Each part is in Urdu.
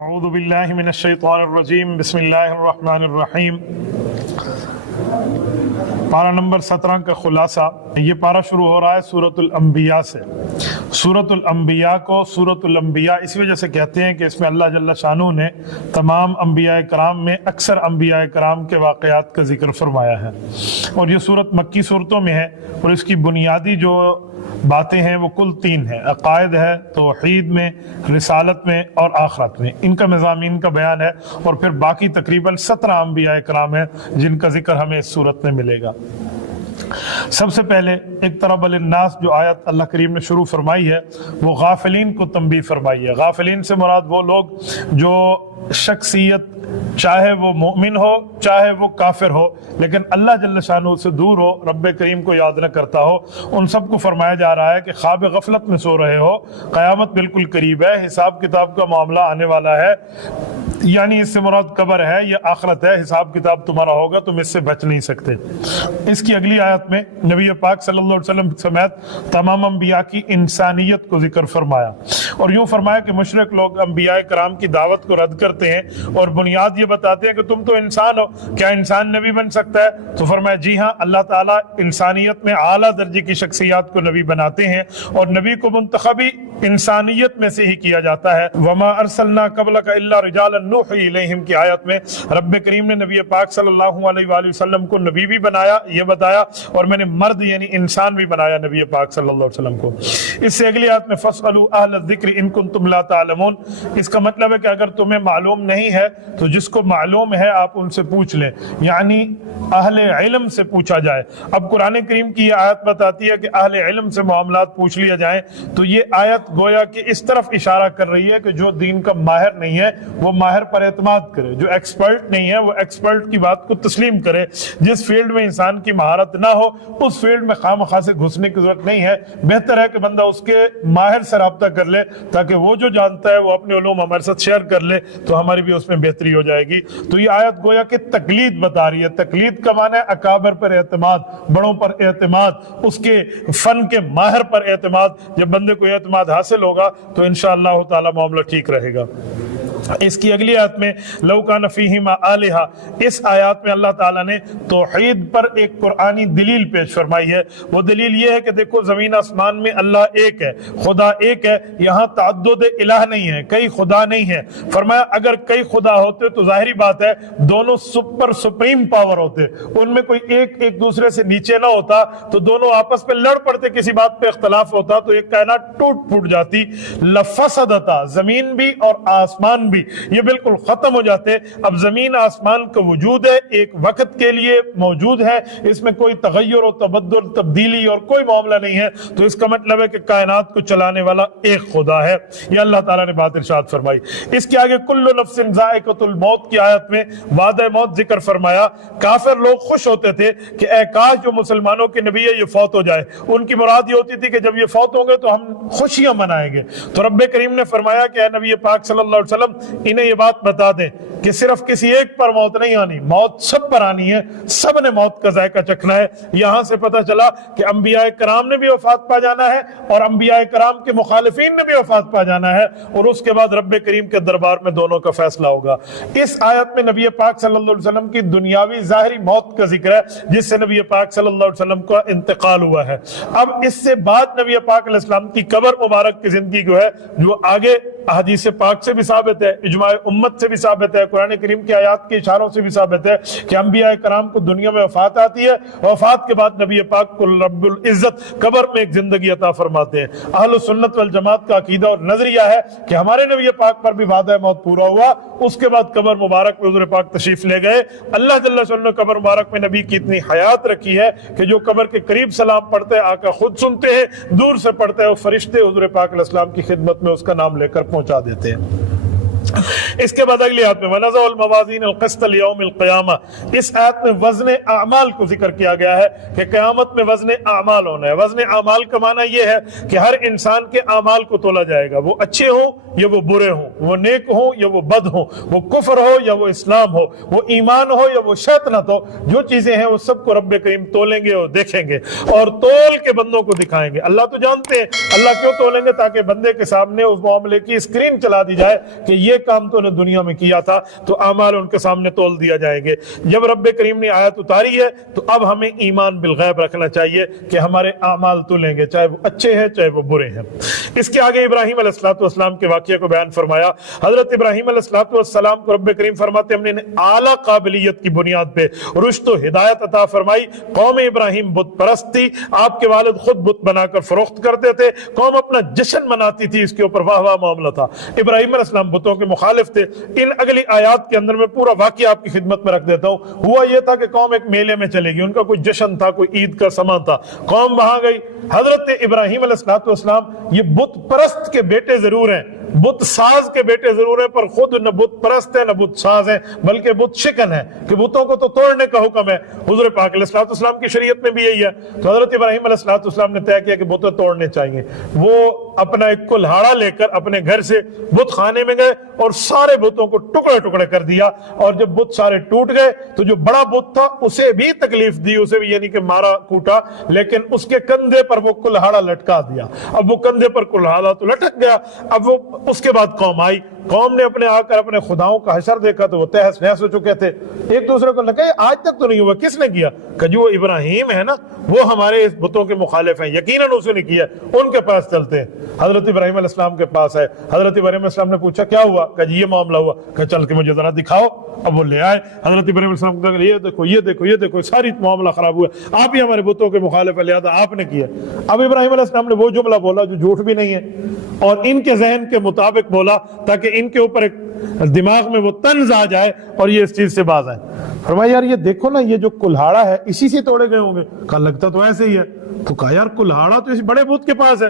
اعوذ باللہ من الشیطان الرجیم بسم اللہ الرحمن الرحیم۔ پارہ نمبر 17 کا خلاصہ۔ یہ پارہ شروع ہو رہا ہے سورۃ الانبیاء سے۔ سورۃ الانبیاء کو سورۃ الانبیاء اس وجہ سے کہتے ہیں کہ اس میں اللہ جل شانہ نے تمام انبیاء کرام میں اکثر انبیاء کرام کے واقعات کا ذکر فرمایا ہے، اور یہ سورت مکی صورتوں میں ہے، اور اس کی بنیادی جو باتیں ہیں وہ کل 3 ہیں۔ عقائد ہے، توحید میں، رسالت میں اور آخرت میں، ان کا مضامین کا بیان ہے، اور پھر باقی تقریباً 17 انبیاء کرام ہیں جن کا ذکر ہمیں اس صورت میں ملے گا۔ سب سے پہلے اقترب للناس جو آیت اللہ کریم نے شروع فرمائی ہے وہ غافلین کو تنبیہ فرمائی ہے۔ غافلین سے مراد وہ لوگ جو شخصیت چاہے وہ مومن ہو چاہے وہ کافر ہو لیکن اللہ جل شانہ سے دور ہو، رب کریم کو یاد نہ کرتا ہو، ان سب کو فرمایا جا رہا ہے کہ خواب غفلت میں سو رہے ہو، قیامت بالکل قریب ہے، حساب کتاب کا معاملہ آنے والا ہے، یعنی اس سے مراد قبر ہے یا آخرت ہے، حساب کتاب تمہارا ہوگا، تم اس سے بچ نہیں سکتے۔ اس کی اگلی آیت میں نبی پاک صلی اللہ علیہ وسلم سمیت تمام انبیاء کی انسانیت کو ذکر فرمایا، اور یوں فرمایا کہ مشرک لوگ انبیاء کرام کی دعوت کو رد کرتے ہیں اور بنیاد یہ بتاتے ہیں کہ تم تو انسان ہو، کیا انسان نبی بن سکتا ہے؟ تو فرمایا جی ہاں، اللہ تعالیٰ انسانیت میں اعلیٰ درجے کی شخصیات کو نبی بناتے ہیں، اور نبی کو منتخبی انسانیت میں سے ہی کیا جاتا ہے۔ وما ارسلنا قبلک الا رجالا نوحی الیہم کی آیت میں رب کریم نے نبی پاک صلی اللہ علیہ وآلہ وسلم کو نبی بھی بنایا، یہ بتایا، اور میں نے مرد یعنی انسان بھی بنایا نبی پاک صلی اللہ علیہ وسلم کو۔ اس سے اگلی آیت میں فاسألوا اہل الذکر ان کنتم لا تعلمون، اس کا مطلب ہے کہ اگر تمہیں معلوم نہیں ہے تو جس کو معلوم ہے آپ ان سے پوچھ لیں، یعنی اہل علم سے پوچھا جائے۔ اب قرآن کریم کی یہ آیت بتاتی ہے کہ اہل علم سے معاملات پوچھ لیا جائیں، تو یہ آیت گویا کہ اس طرف اشارہ کر رہی ہے کہ جو دین کا ماہر نہیں ہے وہ ماہر پر اعتماد کرے، جو ایکسپرٹ نہیں ہے وہ ایکسپرٹ کی بات کو تسلیم کرے۔ جس فیلڈ میں انسان کی مہارت نہ ہو اس فیلڈ میں خواہ مخواہ سے گھسنے کی ضرورت نہیں ہے، بہتر ہے کہ بندہ اس کے ماہر سے رابطہ کر لے تاکہ وہ جو جانتا ہے وہ اپنے علوم ہمارے ساتھ شیئر کر لے تو ہماری بھی اس میں بہتری ہو جائے گی۔ تو یہ آیت گویا کہ تقلید بتا رہی ہے۔ تقلید کا معنی ہے اکابر پر اعتماد، بڑوں پر اعتماد، اس کے فن کے ماہر پر اعتماد۔ جب بندے کو اعتماد حاصل ہوگا تو انشاءاللہ تعالی معاملہ ٹھیک رہے گا۔ اس کی اگلی آیت میں لو کان فیہما آلہہ، اس آیات میں اللہ تعالیٰ نے توحید پر ایک قرآنی دلیل پیش فرمائی ہے۔ وہ دلیل یہ ہے کہ دیکھو زمین آسمان میں اللہ ایک ہے، خدا ایک ہے، یہاں تعدد الہ نہیں ہے، کئی خدا نہیں ہے۔ فرمایا اگر کئی خدا ہوتے تو ظاہری بات ہے دونوں سپریم پاور ہوتے، ان میں کوئی ایک دوسرے سے نیچے نہ ہوتا تو دونوں آپس میں لڑ پڑتے، کسی بات پہ اختلاف ہوتا تو یہ کائنات ٹوٹ پھوٹ جاتی، لفسدتا، زمین بھی اور آسمان بھی یہ بالکل ختم ہو جاتے۔ اب زمین آسمان کا وجود ہے، ایک وقت کے لیے موجود ہے، اس میں کوئی تغیر و تبدل تبدیلی اور کوئی معاملہ نہیں ہے، تو اس کا مطلب ہے کہ کائنات کو چلانے والا ایک خدا ہے۔ یہ اللہ تعالیٰ نے بات ارشاد فرمائی۔ اس کے آگے کل نفس ذائقۃ الموت کی آیت میں وعدہ موت ذکر فرمایا۔ کافر لوگ خوش ہوتے تھے کہ اے کاش جو مسلمانوں کے نبی ہے یہ فوت ہو جائے، ان کی مراد یہ ہوتی تھی کہ جب یہ فوت ہوں گے تو ہم خوشیاں منائیں گے۔ تو رب کریم نے فرمایا کہ اے نبی پاک صلی اللہ علیہ وسلم انہیں یہ بات بتا دیں کہ صرف کسی ایک پر موت نہیں آنی، موت سب پر آنی ہے، سب نے موت کا ذائقہ چکھنا ہے۔ یہاں سے پتہ چلا کہ انبیاء کرام نے بھی وفات پا جانا ہے اور انبیاء کرام کے مخالفین نے بھی وفات پا جانا ہے، اور اس کے بعد رب کریم کے دربار میں دونوں کا فیصلہ ہوگا۔ اس آیت میں نبی پاک صلی اللہ علیہ وسلم کی دنیاوی ظاہری موت کا ذکر ہے جس سے نبی پاک صلی اللہ علیہ وسلم کا انتقال ہوا ہے۔ اب اس سے بعد نبی پاک علیہ السلام کی قبر مبارک کی زندگی جو ہے جو آگے حدیث پاک سے بھی ثابت ہے، اجماع امت سے بھی ثابت ہے، قرآن کریم کی آیات کے اشاروں سے بھی ثابت ہے کہ انبیاء کرام کو دنیا میں وفات آتی ہے، وفات کے بعد نبی پاک کو رب العزت قبر میں ایک زندگی عطا فرماتے ہیں۔ اہل سنت والجماعت کا عقیدہ اور نظریہ ہے کہ ہمارے نبی پاک پر بھی وعدہ موت پورا ہوا، اس کے بعد قبر مبارک میں حضور پاک تشریف لے گئے۔ اللہ جل شانہ نے قبر مبارک میں نبی کی اتنی حیات رکھی ہے کہ جو قبر کے قریب سلام پڑھتے ہیں آقا خود سنتے ہیں، دور سے پڑھتے ہیں وہ فرشتے حضور پاک علیہ السلام کی خدمت میں اس کا نام لے کر پہنچا دیتے ہیں۔ اس کے بعد اگلی آیت میں وَنَزَعُ الْمَوَازِينَ الْقِسْطَ لِيَوْمِ الْقِيَامَةِ، اس آیت میں وزن اعمال کو ذکر کیا گیا ہے کہ قیامت میں وزن اعمال ہونا ہے۔ وزن اعمال کا معنی یہ ہے کہ ہر انسان کے اعمال کو تولا جائے گا، وہ اچھے ہوں یا وہ برے ہوں، وہ نیک ہوں یا وہ بد ہوں، وہ کفر ہو یا وہ اسلام ہو، وہ ایمان ہو یا وہ شیطنت ہو، جو چیزیں ہیں وہ سب کو رب کریم تولیں گے اور دیکھیں گے اور تول کے بندوں کو دکھائیں گے۔ اللہ تو جانتے ہیں، اللہ کیوں تولیں گے؟ تاکہ بندے کے سامنے اس معاملے کی اسکرین چلا دی جائے کہ یہ کام تو نے دنیا میں کیا تھا تو اعمال ان کے سامنے تول دیا جائیں گے۔ جب رب کریم نے آیت اتاری ہے تو اب ہمیں ایمان بالغیب رکھنا چاہیے کہ ہمارے اعمال تولیں گے، چاہے وہ اچھے ہیں چاہے وہ برے ہیں۔ اس کے آگے ابراہیم علیہ السلام کے واقعے کو بیان فرمایا۔ حضرت ابراہیم علیہ السلام کو رب کریم فرماتے ہم نے اعلیٰ قابلیت کی بنیاد پہ رشد و ہدایت عطا فرمائی۔ قوم ابراہیم بت پرست تھی، آپ کے والد خود بت بنا کر فروخت کرتے تھے، قوم اپنا جشن مناتی تھی، اس کے اوپر واہ واہ معاملہ تھا۔ ابراہیم علیہ السلام بتوں کے مخالف تھے۔ ان اگلی آیات کے اندر میں پورا واقعہ آپ کی خدمت میں رکھ دیتا ہوں۔ ہوا یہ تھا کہ قوم ایک میلے میں چلے گی، ان کا کوئی جشن تھا، کوئی عید کا سما تھا، قوم وہاں گئی۔ حضرت ابراہیم علیہ السلام یہ بت پرست کے بیٹے ضرور ہیں، بت ساز کے بیٹے ضرور ہیں، پر خود نہ بت پرست ہے نہ بت ساز ہے، بلکہ بت شکن ہے کہ بتوں کو تو توڑنے کا حکم ہے۔ حضور پاک علیہ السلام کی شریعت میں بھی یہی ہے۔ تو حضرت ابراہیم علیہ السلام نے طے کیا کہ بتیں توڑنے چاہیے۔ وہ اپنا ایک کلہاڑا لے کر اپنے گھر سے بت خانے میں گئے اور سارے بتوں کو ٹکڑے ٹکڑے کر دیا، اور جب بت سارے ٹوٹ گئے تو جو بڑا بت تھا اسے بھی تکلیف دی، اسے بھی یعنی کہ مارا کوٹا، لیکن اس کے کندھے پر وہ کلہاڑا لٹکا دیا۔ اب وہ کندھے پر کلہاڑا تو لٹک گیا۔ اب وہ اس کے بعد قوم آئی، قوم نے اپنے آ کر اپنے خداؤں کا حشر دیکھا تو وہ تہس نہس ہو چکے تھے۔ ایک دوسرے کو لگا آج تک تو نہیں ہوا، کس نے کیا؟ کہ جو ابراہیم ہے نا وہ ہمارے اس بتوں کے مخالف ہیں، یقیناً اسے نے کیا، ان کے پاس چلتے ہیں۔ حضرت ابراہیم علیہ السلام کے پاس ہے۔ حضرت ابراہیم علیہ السلام نے پوچھا کیا ہوا؟ کہ یہ معاملہ ہوا۔ کہ چل کے مجھے ذرا دکھاؤ۔ اب وہ لے آئے۔ حضرت ابراہیم علیہ السلام کو کہا یہ دیکھو یہ دیکھو یہ دیکھو، ساری معاملہ خراب ہوا، آپ ہی ہمارے بتوں کے مخالف ہے، لہذا آپ نے کیا۔ اب ابراہیم علیہ السلام نے وہ جملہ بولا جو جھوٹ بھی نہیں ہے اور ان کے ذہن کے مطابق بولا، تاکہ ان کے اوپر ایک دماغ میں وہ طنز آ جائے اور یہ اس چیز سے باز آئے۔ فرمایا یار یہ دیکھو نا، یہ جو کلہاڑا ہے اسی سے توڑے گئے ہوں گے۔ کہا لگتا تو ایسے ہی ہے۔ تو کہا یار کلہاڑا تو اس بڑے بت کے پاس ہے،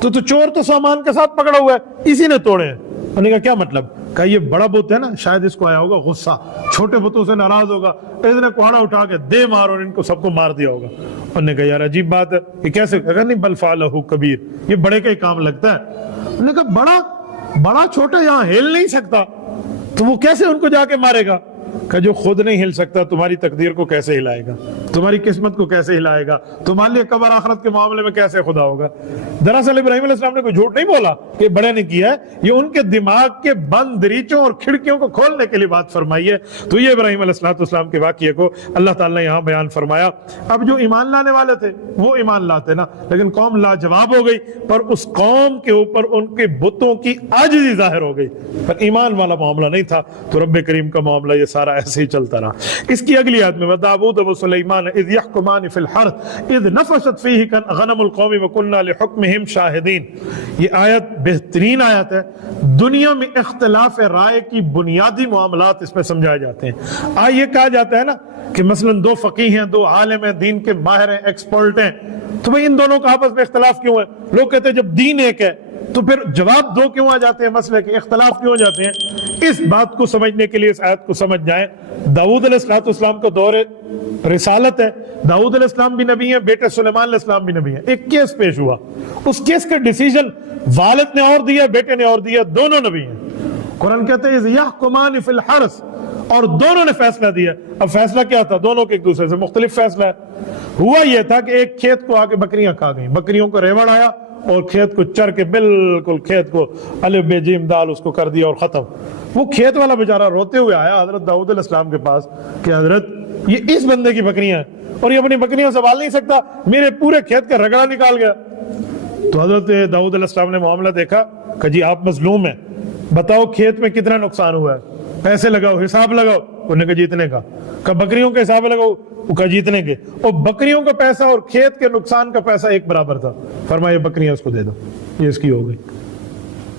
تو چور تو سامان کے ساتھ پکڑا ہوا ہے، اسی نے توڑے ہیں۔ انہوں نے کہا کیا مطلب؟ کہا یہ بڑا بت ہے نا، شاید اس کو آیا ہوگا غصہ، چھوٹے بتوں سے ناراض ہوگا، اس نے کوہڑا اٹھا کے دے مار اور ان کو سب کو مار دیا ہوگا۔ انہوں نے کہا یار عجیب بات ہے، یہ کیسے؟ کہا نہیں بل فعلہ کبیر، یہ بڑے کا ہی کام لگتا ہے۔ انہوں نے کہا بڑا چھوٹا یہاں ہل نہیں سکتا، تو وہ کیسے ان کو جا کے مارے گا؟ کہ جو خود نہیں ہل سکتا تمہاری تقدیر کو کیسے ہلائے گا، تمہاری قسمت کو کیسے ہلائے گا، تمہارے لیے قبر آخرت کے معاملے میں کیسے خدا ہوگا۔ دراصل ابراہیم علیہ السلام نے کوئی جھوٹ نہیں بولا کہ بڑے نے کیا ہے، یہ ان کے دماغ کے بند دریچوں اور کھڑکیوں کو کھولنے کے لیے بات فرمائی ہے۔ تو یہ ابراہیم علیہ السلام کے واقعے کو اللہ تعالیٰ نے یہاں بیان فرمایا۔ اب جو ایمان لانے والے تھے وہ ایمان لاتے نا، لیکن قوم لاجواب ہو گئی، پر اس قوم کے اوپر ان کے بتوں کی عاجزی ظاہر ہو گئی، پر ایمان والا معاملہ نہیں تھا۔ تو رب کریم کا معاملہ یہ سارا ایسے ہی چلتا رہا۔ اس کی اگلی آیت میں وَدَاوُودَ وَسُلَيْمَانَ إِذْ يَحْكُمَانِ فِي الْحَرْثِ إِذْ نَفَشَتْ فِيهِ غَنَمُ الْقَوْمِ وَكُنَّا لِحُكْمِهِمْ شَاهِدِينَ۔ یہ آیت بہترین آیت ہے۔ دنیا میں اختلاف رائے کی بنیادی معاملات اس میں سمجھائے جاتے ہیں۔ یہ کہا جاتا ہے نا کہ مثلا دو فقیہ ہیں، دو عالم ہیں، دین کے ماہر ہیں، ایکسپرٹ ہیں، تو بھئی ان دونوں کا آپس میں اختلاف کیوں ہے؟ لوگ کہتے ہیں جب دین ایک ہے تو پھر جواب دو کیوں آ جاتے ہیں، مسئلے کے اختلاف کیوں ہو جاتے ہیں؟ اس بات کو سمجھنے کے لیے اس آیت کو سمجھ جائیں۔ داؤد علیہ السلام کا دور رسالت ہے، داؤد علیہ السلام بھی نبی ہیں، بیٹے سلیمان علیہ السلام بھی نبی ہیں۔ ایک کیس پیش ہوا، اس کیس کا ڈیسیجن والد نے اور دیا، بیٹے نے اور دیا، دونوں نبی ہیں۔ قرآن کہتے ہیں یحکمان فی الحرث، اور دونوں نے فیصلہ دیا۔ اب فیصلہ کیا تھا؟ دونوں کے ایک دوسرے سے مختلف فیصلہ ہے۔ ہوا یہ تھا کہ ایک کھیت کو آ کے بکریاں کھا گئیں، بکریوں کو ریوڑ آیا اور کھیت کو چر کے بالکل کھیت کو الف بے جیم دال اس کو کر دیا اور ختم۔ وہ کھیت والا بیچارہ روتے ہوئے آیا حضرت داؤد علیہ السلام کے پاس کہ حضرت یہ اس بندے کی بکریاں ہیں اور یہ اپنی بکریاں سنبھال نہیں سکتا، میرے پورے کھیت کا رگڑا نکال گیا۔ تو حضرت داؤد علیہ السلام نے معاملہ دیکھا کہ جی آپ مظلوم ہیں، بتاؤ کھیت میں کتنا نقصان ہوا ہے، پیسے لگاؤ، حساب لگاؤ۔ انہوں نے کہا جیتنے کا۔ کہ بکریوں کے حساب لگاؤ، وہ کہا جیتنے کے۔ اور بکریوں کا پیسہ اور کھیت کے نقصان کا پیسہ ایک برابر تھا۔ فرمایا بکریاں اس کو دے دو، یہ اس کی ہو گئی۔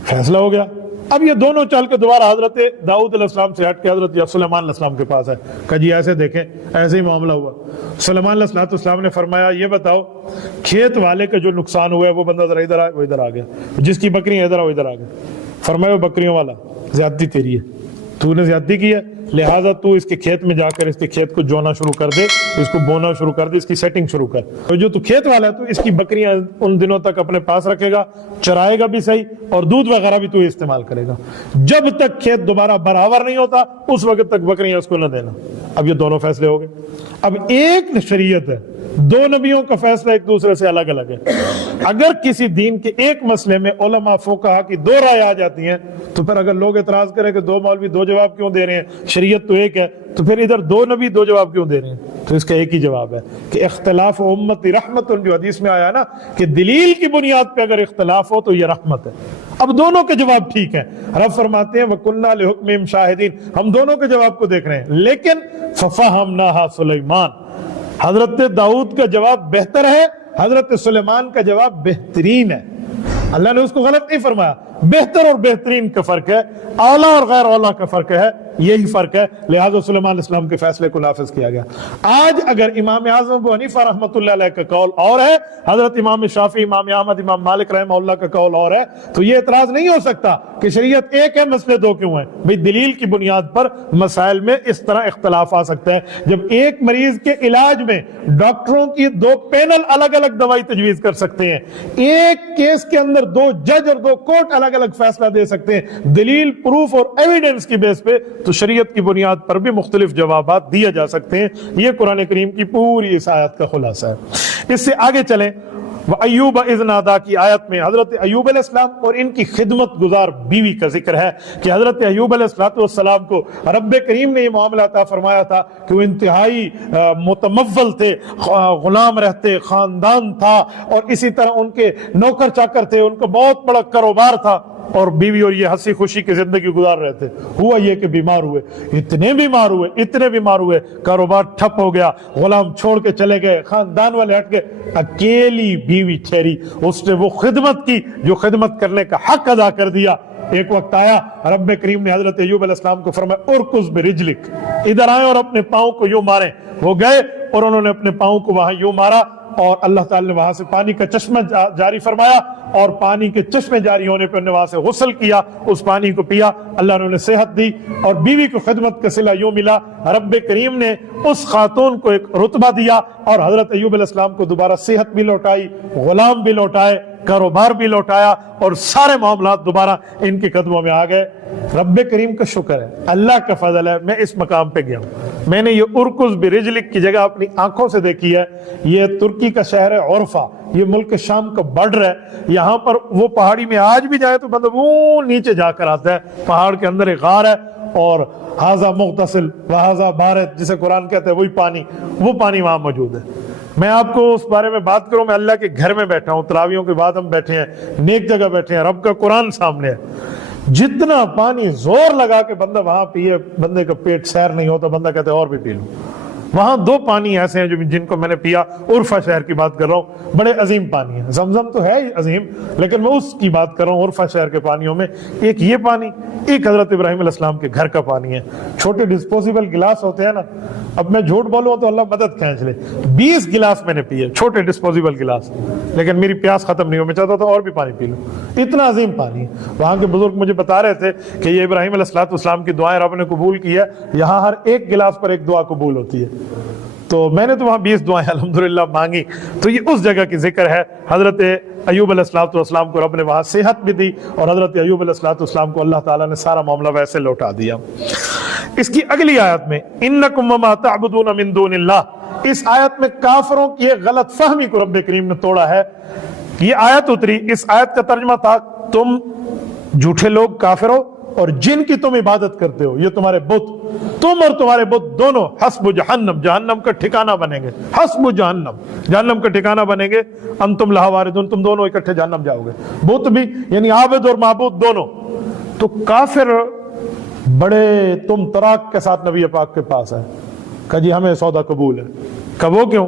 فیصلہ ہو گیا۔ اب یہ دونوں چل کے دوبارہ حضرت داؤد علیہ السلام سے ہٹ کے حضرت سلیمان علیہ السلام کے پاس ہے کہ جی ایسے دیکھیں، ایسے ہی معاملہ ہوا۔ سلیمان علیہ السلام نے فرمایا یہ بتاؤ کھیت والے کا جو نقصان ہوا ہے وہ بندہ ذرا ادھر آئے، وہ ادھر آ گیا، جس کی بکریاں ادھر وہ ادھر آ گیا۔ فرمایا وہ بکریوں والا زیادتی تیری ہے، تو نے زیادتی کی ہے، لہٰذا تو اس کے کھیت میں جا کر اس کے کھیت کو جونا شروع کر دے، اس کو بونا شروع کر دے، اس کی سیٹنگ شروع کر۔ تو جو تو کھیت والا ہے تو اس کی بکریاں ان دنوں تک اپنے پاس رکھے گا، چرائے گا بھی صحیح، اور دودھ وغیرہ بھی تو استعمال کرے گا۔ جب تک کھیت دوبارہ برابر نہیں ہوتا اس وقت تک بکریاں اس کو نہ دینا۔ اب یہ دونوں فیصلے ہو گئے۔ اب ایک شریعت ہے دو نبیوں کا فیصلہ ایک دوسرے سے الگ الگ ہے۔ اگر کسی دین کے ایک مسئلے میں علماء فقہا کی دو رائے آ جاتی ہیں تو پھر اگر لوگ اعتراض کریں کہ دو مولوی دو جواب کیوں دے رہے ہیں، شریعت تو ایک ہے، تو پھر ادھر دو نبی دو جواب کیوں دے رہے ہیں؟ تو اس کا ایک ہی جواب ہے کہ اختلاف امت رحمت، جو حدیث میں آیا نا کہ دلیل کی بنیاد پہ اگر اختلاف ہو تو یہ رحمت ہے۔ اب دونوں کے جواب ٹھیک ہیں، رب فرماتے ہیں وَكُنَّا لِحُكْمِهِمْ شَاهِدِينَ، ہم دونوں کے جواب کو دیکھ رہے ہیں، لیکن فَفَهَمْنَاهَا سلیمان، حضرت داؤد کا جواب بہتر ہے، حضرت سلیمان کا جواب بہترین ہے۔ اللہ نے اس کو غلط نہیں فرمایا، بہتر اور بہترین کا فرق ہے، اعلیٰ اور غیر اعلیٰ کا فرق ہے، یہی فرق ہے، لہذا سلیمان علیہ السلام کے فیصلے کو نافذ کیا گیا۔ آج اگر امام اعظم ابو حنیفہ رحمۃ اللہ علیہ کا قول اور ہے، حضرت امام شافعی، امام احمد، امام مالک رحمہ اللہ کا قول اور ہے، تو یہ اعتراض نہیں ہو سکتا کہ شریعت ایک ہے مسئلے دو کیوں ہیں۔ بھئی دلیل کی بنیاد پر مسائل میں اس طرح اختلاف آ سکتا ہے۔ جب ایک مریض کے علاج میں ڈاکٹروں کی دو پینل الگ الگ دوائی تجویز کر سکتے ہیں، ایک کیس کے اندر دو جج اور دو کورٹ الگ الگ فیصلہ دے سکتے ہیں دلیل، پروف اور ایویڈنس کی بیس پہ، تو شریعت کی بنیاد پر بھی مختلف جوابات دیے جا سکتے ہیں۔ یہ قرآن کریم کی پوری اس آیت کا خلاصہ ہے۔ اس سے آگے چلیں، وَأَيُّوبَ إِذْ نَادَىٰ کی آیت میں حضرت ایوب علیہ السلام اور ان کی خدمت گزار بیوی کا ذکر ہے کہ حضرت ایوب علیہ السلام کو رب کریم نے یہ معاملہ عطا فرمایا تھا کہ وہ انتہائی متمول تھے، غلام رہتے، خاندان تھا، اور اسی طرح ان کے نوکر چاکر تھے، ان کا بہت بڑا کاروبار تھا، اور بیوی اور یہ ہنسی خوشی کی زندگی گزار رہے تھے۔ ہوا یہ کہ بیمار ہوئے، اتنے بیمار ہوئے، کاروبار ٹھپ ہو گیا، غلام چھوڑ کے چلے گئے، خاندان والے ہٹ گئے، اکیلی بیوی ٹھہری، اس نے وہ خدمت کی جو خدمت کرنے کا حق ادا کر دیا۔ ایک وقت آیا رب کریم نے حضرت ایوب علیہ السلام کو فرمایا ارکض برجلک، ادھر آئیں اور اپنے پاؤں کو یوں ماریں۔ وہ گئے اور انہوں نے اپنے پاؤں کو وہاں یوں مارا، اور اللہ تعالی نے وہاں سے پانی کا چشمہ جاری فرمایا، اور پانی کے چشمے جاری ہونے پر انہوں نے وہاں سے غسل کیا، اس پانی کو پیا، اللہ نے انہیں صحت دی، اور بیوی کو خدمت کا صلہ یوں ملا۔ رب کریم نے اس خاتون کو ایک رتبہ دیا، اور حضرت ایوب علیہ السلام کو دوبارہ صحت بھی لوٹائی، غلام بھی لوٹائے، کاروبار بھی لوٹایا، اور سارے معاملات دوبارہ ان کے قدموں میں آ گئے۔ رب کریم کا شکر ہے، اللہ کا فضل ہے، میں اس مقام پہ گیا ہوں۔ میں نے یہ ارکض برجلک کی جگہ اپنی آنکھوں سے دیکھی ہے۔ یہ ترکی کا شہر ہے عرفہ، یہ ملک شام کا بارڈر ہے۔ یہاں پر وہ پہاڑی میں آج بھی جائے تو مطلب وہ نیچے جا کر آتا ہے، پہاڑ کے اندر ایک غار ہے، اور ھذا مغتسل وھذا بارد، جسے قرآن کہتا ہے وہی پانی، وہ پانی وہاں موجود ہے۔ میں آپ کو اس بارے میں بات کروں، میں اللہ کے گھر میں بیٹھا ہوں، تراویحوں کے بعد ہم بیٹھے ہیں، نیک جگہ بیٹھے ہیں، رب کا قرآن سامنے ہے۔ جتنا پانی زور لگا کے بندہ وہاں پیے، بندے کا پیٹ سیر نہیں ہوتا، بندہ کہتا ہے اور بھی پی لوں۔ وہاں دو پانی ایسے ہیں جن کو میں نے پیا، عرفہ شہر کی بات کر رہا ہوں، بڑے عظیم پانی ہیں۔ زمزم تو ہے ہی عظیم، لیکن میں اس کی بات کر رہا ہوں عرفہ شہر کے پانیوں میں۔ ایک یہ پانی، ایک حضرت ابراہیم علیہ السلام کے گھر کا پانی ہے۔ چھوٹے ڈسپوزیبل گلاس ہوتے ہیں نا، اب میں جھوٹ بولوں تو اللہ مدد کھینچ لے، 20 گلاس میں نے پیے، چھوٹے ڈسپوزیبل گلاس، لیکن میری پیاس ختم نہیں ہو، میں چاہتا تھا اور بھی پانی پی لوں، اتنا عظیم پانی ہے۔ وہاں کے بزرگ مجھے بتا رہے تھے کہ یہ ابراہیم علیہ السلام کی دعائیں رب نے قبول کی ہے، یہاں ہر ایک گلاس پر ایک دعا قبول ہوتی ہے۔ تو میں نے تو وہاں 20 دعائیں الحمدللہ مانگی۔ تو یہ اس جگہ کی ذکر ہے۔ حضرت ایوب علیہ السلام کو رب نے وہاں صحت بھی دی، اور حضرت ایوب علیہ السلام کو اللہ تعالیٰ نے سارا معاملہ ویسے لوٹا دیا۔ اس کی اگلی آیت میں انکم وما تعبدون من دون اللہ، اس آیت میں کافروں کی ایک غلط فہمی کو رب کریم نے توڑا ہے۔ یہ آیت اتری، اس آیت کا ترجمہ تھا تم جھوٹے لوگ کافر ہو، اور جن کی تم عبادت کرتے ہو یہ تمہارے بت، تم اور تمہارے بت دونوں حسب جہنم، جہنم کا ٹھکانہ بنیں گے، حسب جہنم، جہنم کا ٹھکانہ بنیں گے، انتم لہا واردون، تم دونوں اکٹھے جہنم جاؤ گے، بت بھی یعنی عابد اور معبود دونوں۔ تو کافر بڑے تم تراک کے ساتھ نبی پاک کے پاس ہے، کہ جی ہمیں سودا قبول ہے۔ کہ وہ کیوں؟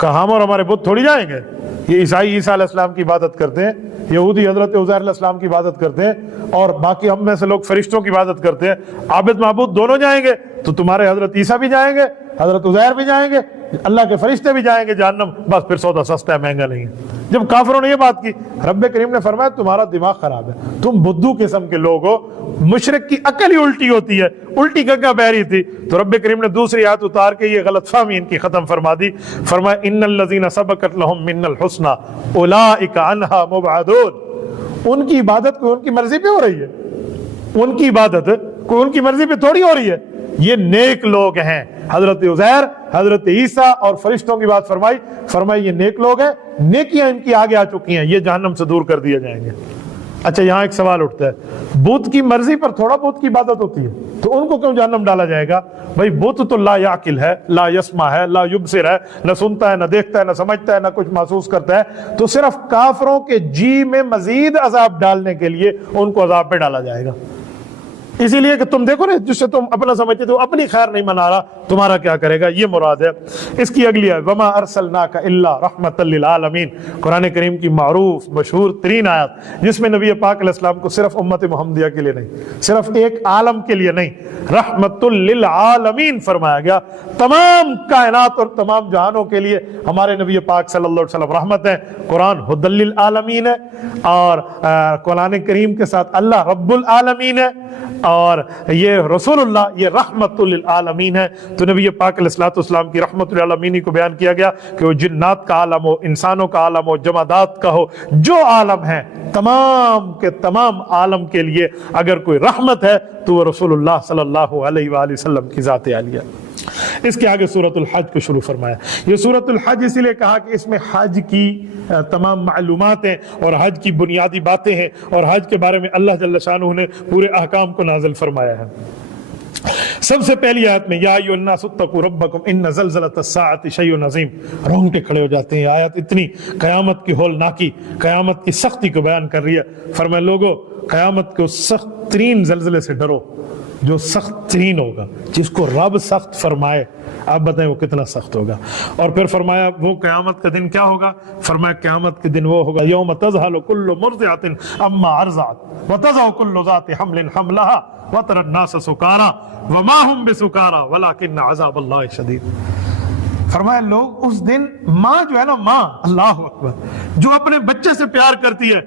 کہ ہم اور ہمارے بت تھوڑی جائیں گے۔ یہ عیسائی عیسیٰ علیہ السلام کی عبادت کرتے ہیں، یہودی حضرت عزیر علیہ السلام کی عبادت کرتے ہیں، اور باقی ہم میں سے لوگ فرشتوں کی عبادت کرتے ہیں۔ عابد معبود دونوں جائیں گے، تو تمہارے حضرت عیسیٰ بھی جائیں گے، حضرت عزیر بھی جائیں گے، اللہ کے فرشتے بھی جائیں گے جہنم، بس پھر سودا سستا ہے، مہنگا نہیں ہے۔ جب کافروں نے یہ بات کی، رب کریم نے فرمایا تمہارا دماغ خراب ہے، تم بدھو قسم کے لوگ ہو، مشرک کی عقل ہی الٹی ہوتی ہے، الٹی گنگا بہ رہی تھی۔ تو رب کریم نے دوسری آیت اتار کے یہ غلط فہمی ان کی ختم فرما دی، فرمایا ان الذین سبقت لهم من الحسنى اولئک عنہا مبعدون۔ ان کی عبادت کوئی ان کی مرضی پہ ہو رہی ہے، ان کی عبادت کوئی ان کی مرضی پہ تھوڑی ہو رہی ہے، یہ نیک لوگ ہیں۔ حضرت عزیر، حضرت عیسیٰ اور فرشتوں کی بات فرمائی یہ نیک لوگ ہیں، نیکیاں ان کی آگے آ چکی ہیں، یہ جہنم سے دور کر دیے جائیں گے۔ اچھا یہاں ایک سوال اٹھتا ہے، بت کی مرضی پر تھوڑا بت کی عبادت ہوتی ہے تو ان کو کیوں جہنم ڈالا جائے گا؟ بھائی بت تو لا یعقل ہے، لا یسمع ہے، لا یبصر ہے، نہ سنتا ہے، نہ دیکھتا ہے، نہ سمجھتا ہے، نہ کچھ محسوس کرتا ہے، تو صرف کافروں کے جی میں مزید عذاب ڈالنے کے لیے ان کو عذاب پہ ڈالا جائے گا۔ اسی لیے کہ تم دیکھو نا، جس سے تم اپنا سمجھتے تو اپنی خیر نہیں منا رہا، تمہارا کیا کرے گا، یہ مراد ہے۔ اس کی اگلی ہے وما ارسلناک الا رحمۃ للعالمین، قرآن کریم کی معروف مشہور ترین آیت، جس میں نبی پاک علیہ السلام کو صرف امت محمدیہ کے لیے نہیں، صرف ایک عالم کے لیے نہیں، رحمۃ للعالمین فرمایا گیا، تمام کائنات اور تمام جہانوں کے لیے ہمارے نبی پاک صلی اللہ علیہ وسلم رحمت ہے۔ قرآن ھدی للعالمین ہے، اور قرآن کریم کے ساتھ اللہ رب العالمین ہے، اور یہ رسول اللہ یہ رحمت للعالمین ہے۔ تو نبی پاک علیہ الصلوۃ والسلام کی رحمت للعالمین کو بیان کیا گیا کہ وہ جنات کا عالم ہو، انسانوں کا عالم ہو، جمادات کا ہو، جو عالم ہے تمام کے تمام عالم کے لیے اگر کوئی رحمت ہے تو وہ رسول اللہ صلی اللہ علیہ وآلہ وسلم کی ذات عالیہ۔ اس کے آگے سورۃ الحج کو شروع فرمایا۔ یہ سورۃ الحج اسی لیے کہا کہ اس میں حج کی تمام معلومات ہیں اور حج کی بنیادی باتیں ہیں، اور حج کے بارے میں اللہ جل شانہ نے پورے احکام کو نازل فرمایا ہے۔ سب سے پہلی آیت میں یا ایھا الناس اتقوا ربکم ان زلزلۃ الساعۃ شیء عظیم، رونگٹے کھڑے ہو جاتے ہیں۔ آیت اتنی قیامت کی ہولناکی، قیامت کی سختی کو بیان کر رہی ہے۔ فرمایا لوگو قیامت کے سخت ترین زلزلے سے ڈرو، جو سخت ترین ہوگا، جس کو رب سخت فرمائے، آپ بتائیں وہ کتنا سخت ہوگا۔ اور پھر فرمایا وہ قیامت کا دن کیا ہوگا؟ فرمایا قیامت کے دن وہ ہوگا یوم تذہل کل مرضعۃ عما ارضعت وتضع کل ذات حمل حملها وتری الناس سکارى وما هم بسکارى ولکن عذاب اللہ شدید۔ فرمایا لوگ اس دن، ماں جو ہے نا، ماں، اللہ اکبر، جو اپنے بچے سے پیار کرتی ہے،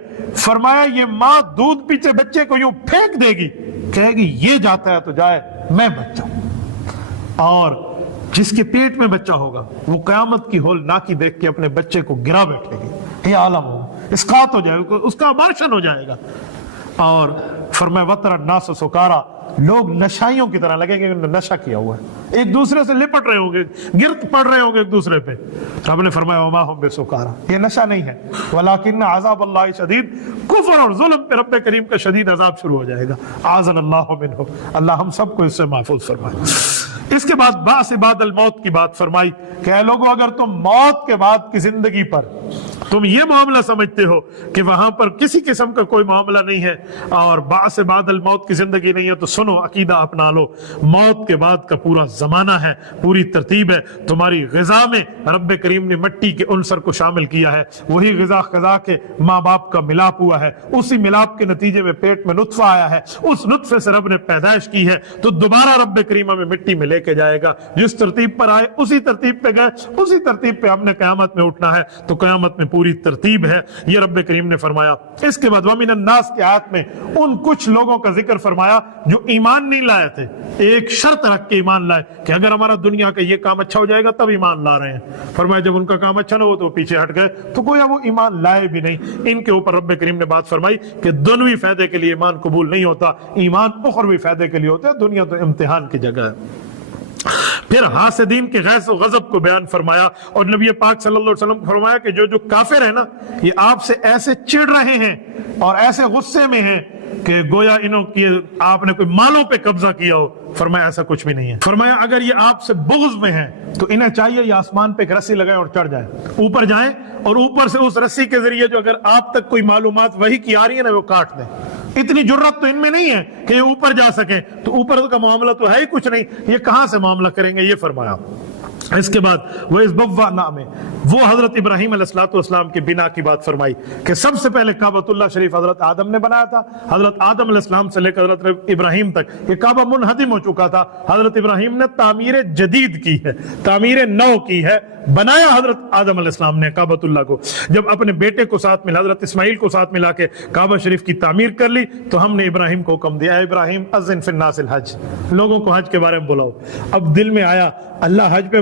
فرمایا یہ ماں دودھ پیچھے بچے کو یوں پھینک دے گی، کہے گی یہ جاتا ہے تو جائے، میں بچہ۔ اور جس کے پیٹ میں بچہ ہوگا وہ قیامت کی ہولناکی دیکھ کے اپنے بچے کو گرا بیٹھے گی، یہ عالم ہوگا، اسقاط ہو جائے گا، اس کا ابارشن ہو جائے گا۔ اور فرمایا وتری الناس سکارى، لوگ نشائیوں کی طرح لگیں گے، انہوں نے نشہ کیا ہوا ہے، ایک دوسرے سے لپٹ رہے ہوں گے، گرد پڑ رہے ہوں گے ایک دوسرے پہ۔ رب نے فرمایا وما هم بسکارى، یہ نشہ نہیں ہے، ولکن عذاب اللہ شدید، کفر اور ظلم پہ رب کریم کا شدید عذاب شروع ہو جائے گا۔ اعاذنا اللہ منہ، اللہ ہم سب کو اس سے محفوظ فرمائے۔ اس کے بعد بعث بعد الموت کی بات فرمائی کہ اے لوگو اگر تم موت کے بعد کی زندگی پر تم یہ معاملہ سمجھتے ہو کہ وہاں پر کسی قسم کا کوئی معاملہ نہیں ہے اور بعث بعد الموت کی زندگی نہیں ہے، تو سنو، عقیدہ اپنا لو، موت کے بعد کا پورا زمانہ ہے، پوری ترتیب ہے۔ تمہاری غذا میں رب کریم نے مٹی کے عنصر کو شامل کیا ہے، وہی غذا خزا کے ماں باپ کا ملاپ ہوا ہے، اسی ملاپ کے نتیجے میں پیٹ میں نطفہ آیا ہے، اس نطفے سے رب نے پیدائش کی ہے، تو دوبارہ رب کریم ہمیں مٹی میں لے کے جائے گا، جس ترتیب پر آئے اسی ترتیب پہ گئے، اسی ترتیب پہ ہم نے قیامت میں اٹھنا ہے، تو قیامت میں پوری ترتیب ہے، یہ رب کریم نے فرمایا۔ اس کے بعد وَمِنَ النَّاسِ کی آیت میں ان کچھ لوگوں کا ذکر فرمایا جو ایمان نہیں لائے تھے، ایک شرط رکھ کے ایمان لائے کہ اگر ہمارا دنیا کا یہ کام اچھا ہو جائے گا تب ایمان لا رہے ہیں۔ فرمایا جب ان کا کام اچھا نہ ہو تو وہ پیچھے ہٹ گئے، تو گویا وہ ایمان لائے بھی نہیں۔ ان کے اوپر رب کریم نے بات فرمائی کہ دنوی فائدے کے لیے ایمان قبول نہیں ہوتا، ایمان اخروی فائدے کے لیے ہوتا ہے، دنیا تو امتحان کی جگہ ہے۔ پھر حاسدین کے غیظ و غضب کو بیان فرمایا، اور نبی پاک صلی اللہ علیہ وسلم کو فرمایا کہ جو کافر ہیں نا، یہ آپ سے ایسے چڑ رہے ہیں اور ایسے غصے میں ہیں کہ گویا انہوں کی آپ نے کوئی مالوں پہ قبضہ کیا ہو۔ فرمایا ایسا کچھ بھی نہیں ہے۔ فرمایا اگر یہ آپ سے بغض میں ہیں تو انہیں چاہیے یہ آسمان پہ ایک رسی لگائیں اور چڑھ جائیں، اوپر جائیں، اور اوپر سے اس رسی کے ذریعے جو اگر آپ تک کوئی معلومات وحی کی آ رہی ہے نا وہ کاٹ دیں۔ اتنی جرت تو ان میں نہیں ہے کہ یہ اوپر جا سکیں، تو اوپر کا معاملہ تو ہے ہی کچھ نہیں، یہ کہاں سے معاملہ کریں گے، یہ فرمایا۔ اس کے بعد وَإِذْ بَوَّأْنَا میں وہ حضرت ابراہیم علیہ السلام کی بنا کی بات فرمائی کہ سب سے پہلے کعبۃ اللہ شریف حضرت آدم نے بنایا تھا، حضرت آدم علیہ السلام سے لے کر حضرت ابراہیم تک یہ کعبہ منہدم ہو چکا تھا، حضرت ابراہیم نے تعمیر جدید کی ہے، تعمیر نو کی ہے، بنایا حضرت آدم علیہ السلام نے کعبۃ اللہ کو۔ جب اپنے بیٹے کو ساتھ ملا، حضرت اسماعیل کو ساتھ ملا کے کعبہ شریف کی تعمیر کر لی، تو ہم نے ابراہیم کو حکم دیا، اے ابراہیم اذن فی الناس الحج، لوگوں کو حج کے بارے میں بلاؤ۔ اب دل میں آیا اللہ حج پہ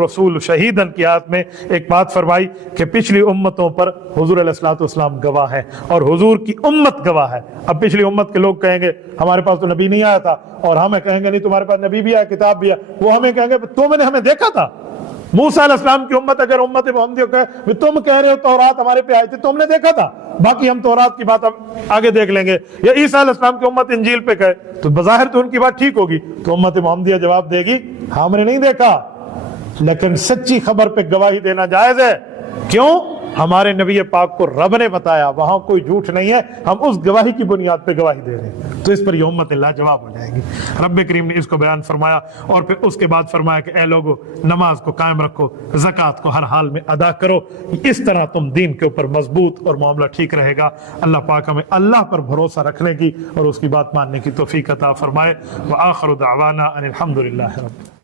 الرسول شہیدا کی آیت میں ایک بات فرمائی کہ پچھلی امتوں پر حضور علیہ الصلوۃ والسلام گواہ ہے اور حضور کی امت گواہ ہے۔ اب پچھلی امت کے لوگ کہیں گے ہمارے پاس تو نبی نہیں آیا تھا، اور ہمیں کہیں گے نہیں تمہارے پاس نبی بھی آیا، کتاب بھی ہے، وہ ہمیں کہیں گے تم نے ہمیں دیکھا تھا۔ موسیٰ علیہ السلام کی امت اگر امت محمدیہ کہے تم کہہ رہے ہو تورات ہمارے پہ آئی تھی، تم نے دیکھا تھا، باقی ہم تورات کی بات اب آگے دیکھ لیں گے۔ یا عیسیٰ علیہ السلام کی امت انجیل پہ کہے تو بظاہر تو ان کی بات ٹھیک ہوگی، تو امت محمدیہ جواب دے گی ہم نے نہیں دیکھا، لیکن سچی خبر پہ گواہی دینا جائز ہے۔ کیوں؟ ہمارے نبی پاک کو رب نے بتایا، وہاں کوئی جھوٹ نہیں ہے، ہم اس گواہی کی بنیاد پہ گواہی دے رہے ہیں، تو اس پر یہ امت لاجواب ہو جائے گی۔ رب کریم نے اس کو بیان فرمایا اور پھر اس کے بعد فرمایا کہ اے لوگو نماز کو قائم رکھو، زکوٰۃ کو ہر حال میں ادا کرو، اس طرح تم دین کے اوپر مضبوط اور معاملہ ٹھیک رہے گا۔ اللہ پاک ہمیں اللہ پر بھروسہ رکھنے کی اور اس کی بات ماننے کی توفیق عطا فرمائے۔ وآخر دعوانا ان الحمد للہ رب